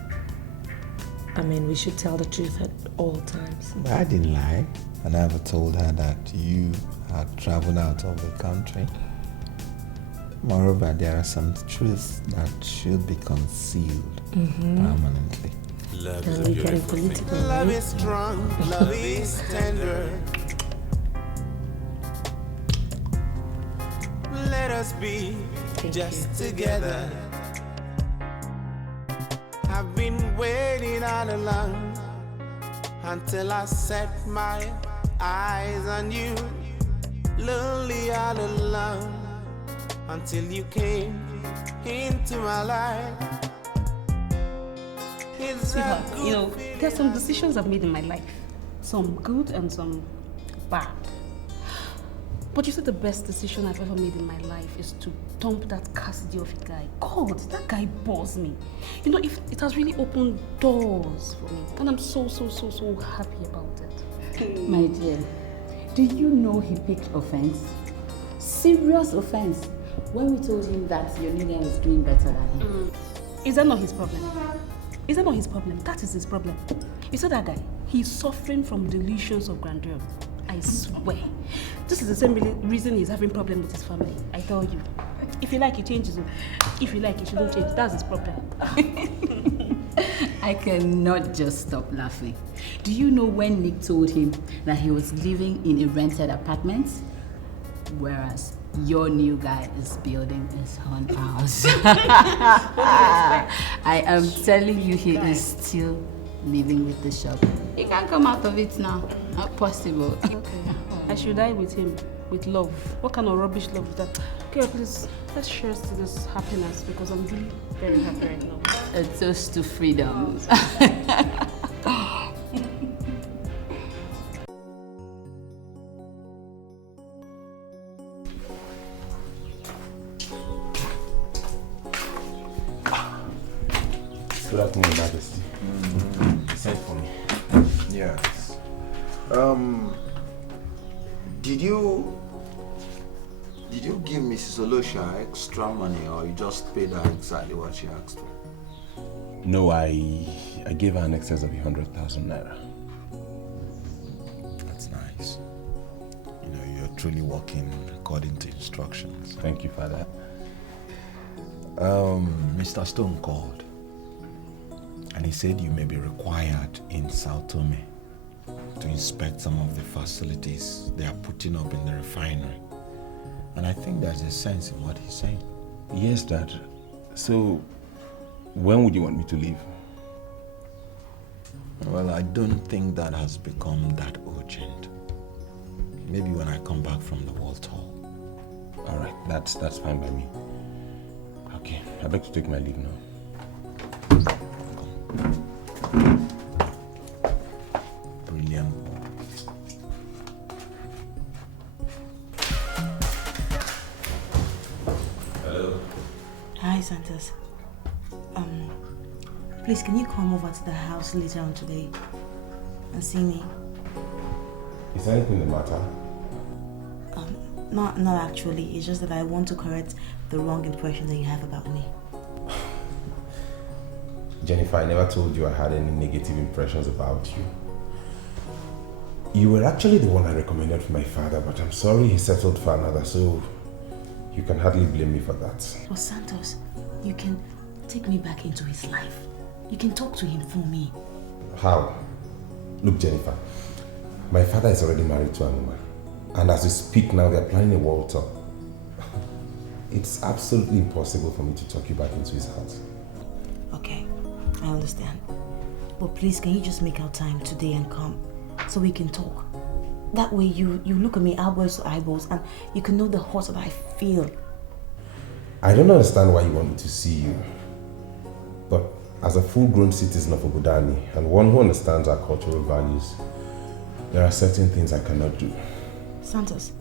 I mean, we should tell the truth at all times. But I didn't lie. I never told her that you had traveled out of the country. Moreover, there are some truths that should be concealed permanently. Love is beautiful. Love is strong, love is tender. Let us be just together. I've been waiting all along until I set my eyes on you. Lonely all alone until you came into my life. Sweetheart, you know, there's some decisions I've made in my life. Some good and some bad. But you said the best decision I've ever made in my life is to dump that Cassidy of a guy. God, that guy bores me. You know, if it has really opened doors for me. And I'm so happy about it. My dear, do you know he picked offense? Serious offense. When we told him that your new guy was doing better than him. Is that not his problem? Is that not his problem? That is his problem. You saw that guy? He's suffering from delusions of grandeur. I swear. This is the same reason he's having problems with his family. I tell you. If you like, he changes. If you like, he shouldn't change. That's his problem. I cannot just stop laughing. Do you know when Nick told him that he was living in a rented apartment? Whereas your new guy is building his own house. I am telling you, he is still living with the shop. He can't come out of it now. Not possible. Okay. I should die with him, with love. What kind of rubbish love is that? Okay, please, let's share to this happiness because I'm really very happy right now. A toast to freedom. Good afternoon, Majesty. You sent for me. Yes. Did you give Mrs. Olosha extra money or you just paid her exactly what she asked for? No, I gave her an excess of 100,000 naira. That's nice. You know, you're truly working according to instructions. Thank you, Father. Mr. Stone called and he said you may be required in Sao Tome to inspect some of the facilities they are putting up in the refinery. And I think there's a sense in what he's saying. Yes, Dad. So, when would you want me to leave? Well, I don't think that has become that urgent. Maybe when I come back from the World Tour. All right, that's fine by me. Okay, I beg to take my leave now. Brilliant. Hello. Hi, Santos. Please, can you come over to the house later on today and see me? Is anything the matter? Not actually. It's just that I want to correct the wrong impression that you have about me. Jennifer, I never told you I had any negative impressions about you. You were actually the one I recommended for my father, but I'm sorry he settled for another, so you can hardly blame me for that. Well, Santos, you can take me back into his life. You can talk to him for me. How? Look, Jennifer, my father is already married to Amuma, and as we speak now, they're planning a world tour. It's absolutely impossible for me to talk you back into his house. Okay, I understand. But please, can you just make our time today and come so we can talk? That way you look at me eyeballs to eyeballs and you can know the hurt that I feel. I don't understand why you want me to see you. But as a full-grown citizen of Obodani and one who understands our cultural values, there are certain things I cannot do. Santos,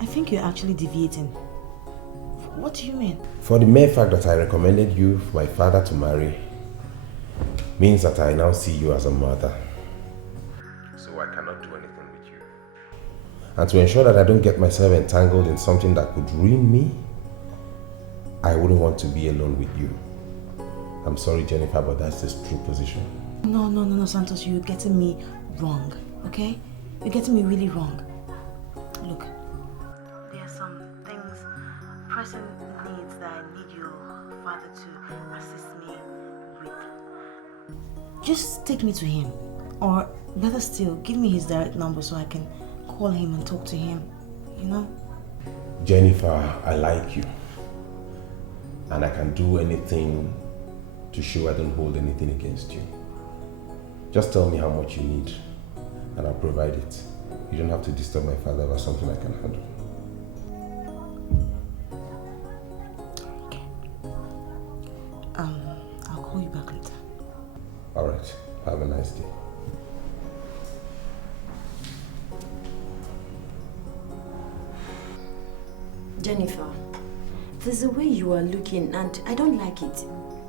I think you're actually deviating. What do you mean? For the mere fact that I recommended you for my father to marry means that I now see you as a mother. So I cannot do anything with you. And to ensure that I don't get myself entangled in something that could ruin me, I wouldn't want to be alone with you. I'm sorry, Jennifer, but that's the true position. No, Santos, you're getting me wrong, okay? You're getting me really wrong. Look, there are some things, pressing needs that I need your father to assist me with. Just take me to him, or better still, give me his direct number so I can call him and talk to him, you know? Jennifer, I like you. And I can do anything to show I don't hold anything against you. Just tell me how much you need, and I'll provide it. You don't have to disturb my father about something I can handle. Okay. I'll call you back later. All right. Have a nice day. Jennifer, there's a way you are looking and I don't like it.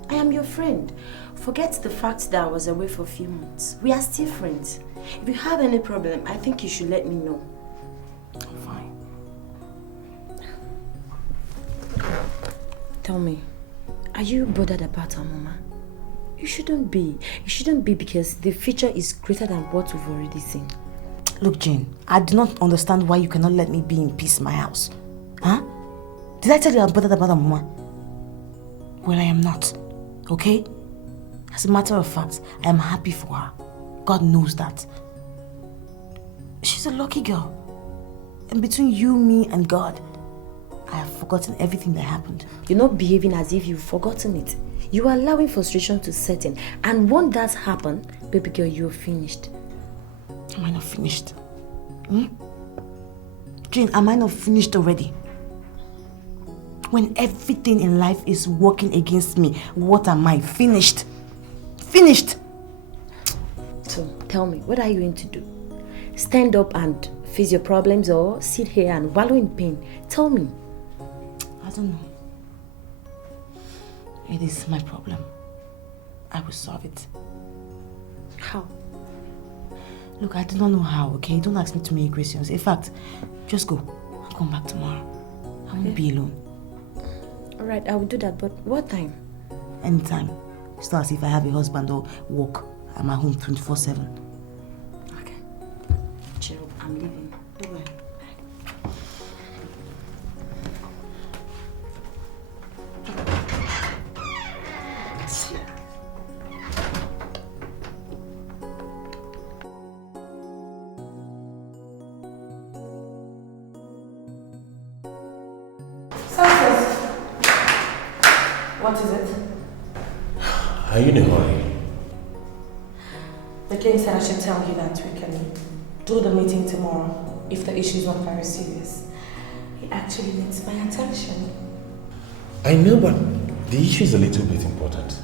I am your friend. Forget the fact that I was away for a few months. We are still friends. If you have any problem, I think you should let me know. Fine. Tell me, are you bothered about Amuma? You shouldn't be. You shouldn't be because the future is greater than what we've already seen. Look, Jane, I do not understand why you cannot let me be in peace in my house. Huh? Did I tell you I'm bothered about Amuma? Well, I am not. Okay? As a matter of fact, I am happy for her. God knows that. She's a lucky girl. And between you, me, and God, I have forgotten everything that happened. You're not behaving as if you've forgotten it. You are allowing frustration to set in. And once that's happened, baby girl, you're finished. Am I not finished? Hmm? Jane, am I not finished already? When everything in life is working against me, what am I? Finished. Finished. So, tell me, what are you going to do? Stand up and face your problems or sit here and wallow in pain? Tell me. I don't know. It is my problem. I will solve it. How? Look, I do not know how, okay? Don't ask me too many questions. In fact, just go. I'll come back tomorrow. I won't be alone. Alright, I will do that, but what time? Anytime. It's not as if I have a husband or work. I'm at home 24/7. Okay. Chill, I'm leaving. Bye-bye. What is it? Are you in a hurry? The king said I should tell you that we can do the meeting tomorrow if the issue is not very serious. He actually needs my attention. I know, but the issue is a little bit important.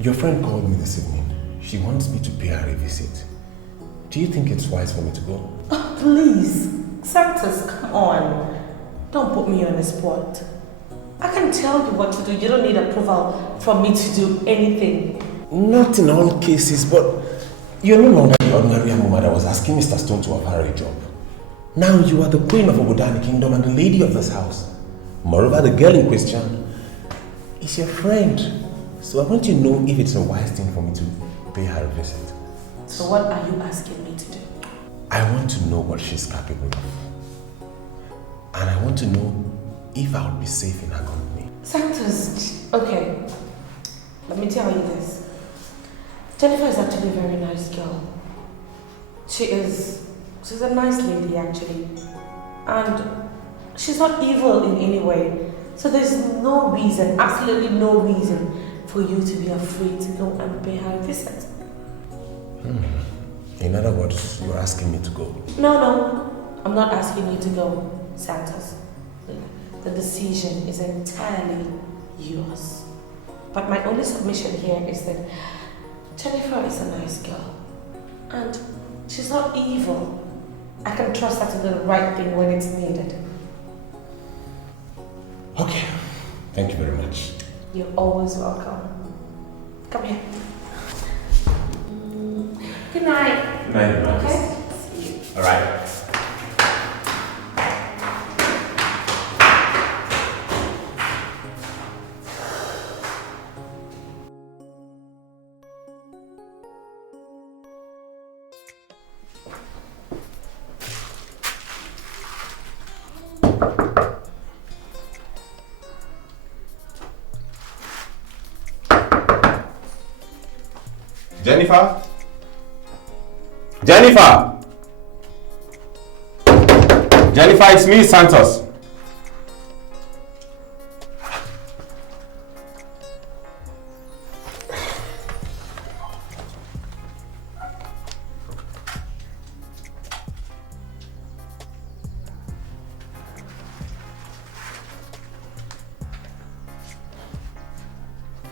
Your friend called me this evening. She wants me to pay her a visit. Do you think it's wise for me to go? Oh, please. Santos, come on. Don't put me on the spot. I can tell you what to do. You don't need approval from me to do anything. Not in all cases, but you're no longer the ordinary Amuma that was asking Mr. Stone to offer her a job. Now you are the queen of Obodani Kingdom and the lady of this house. Moreover, the girl in question is your friend. So I want to know if it's a wise thing for me to pay her a visit. So what are you asking me to do? I want to know what she's capable of. And I want to know if I would be safe in her company. Santos, okay. Let me tell you this. Jennifer is actually a very nice girl. She's a nice lady actually. And she's not evil in any way. So there's no reason, absolutely no reason for you to be afraid to go and pay her a visit. In other words, you're asking me to go. No, I'm not asking you to go, Santos. The decision is entirely yours. But my only submission here is that Jennifer is a nice girl. And she's not evil. I can trust her to do the right thing when it's needed. Okay. Thank you very much. You're always welcome. Come here. Good night. Good night, Your Majesty. Okay? See you. All right. Jennifer? Jennifer! Jennifer, it's me, Santos.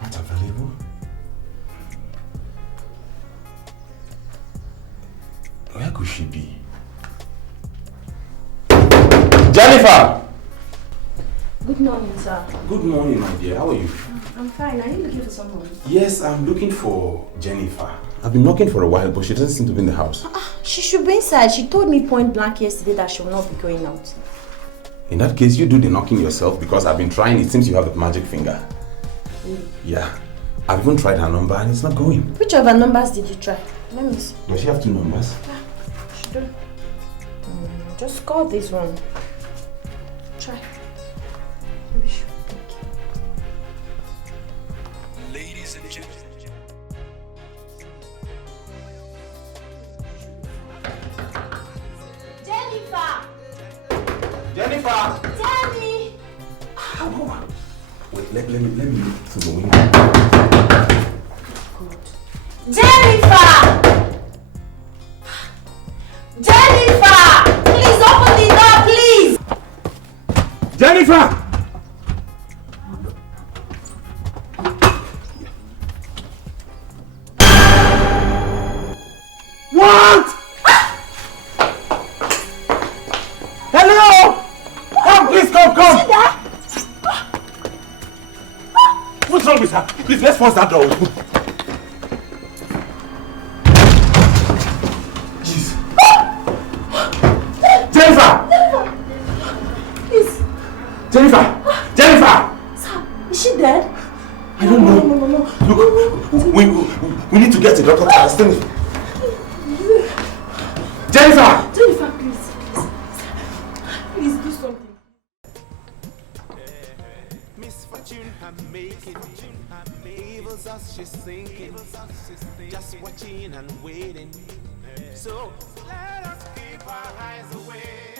Not available? Where could she be? Jennifer! Good morning, sir. Good morning, my dear. How are you? I'm fine. Are you looking for someone? Yes, I'm looking for Jennifer. I've been knocking for a while, but she doesn't seem to be in the house. She should be inside. She told me point blank yesterday that she will not be going out. In that case, you do the knocking yourself because I've been trying. It seems you have the magic finger. Really? Yeah. I've even tried her number and it's not going. Which of her numbers did you try? Let me see. Does she have 2 numbers? She do. Just call this one. Try. Maybe she will take it. Ladies and gentlemen. Jennifer! Jenny! Wait, let me look through the window. Jennifer! Jennifer! Please open the door, please! Jennifer! What? Hello! Come, please, come! What's wrong with her? Please, let's force that door open. Jeez. Jennifer! Please. Jennifer! Jennifer! Sir, is she dead? I don't know. No. Look, we need to get a doctor to assist me. Jennifer! Jennifer, please. Please do something. Misfortune I'm making, evil's us she's sinking, just watching and waiting. So let us keep our eyes away.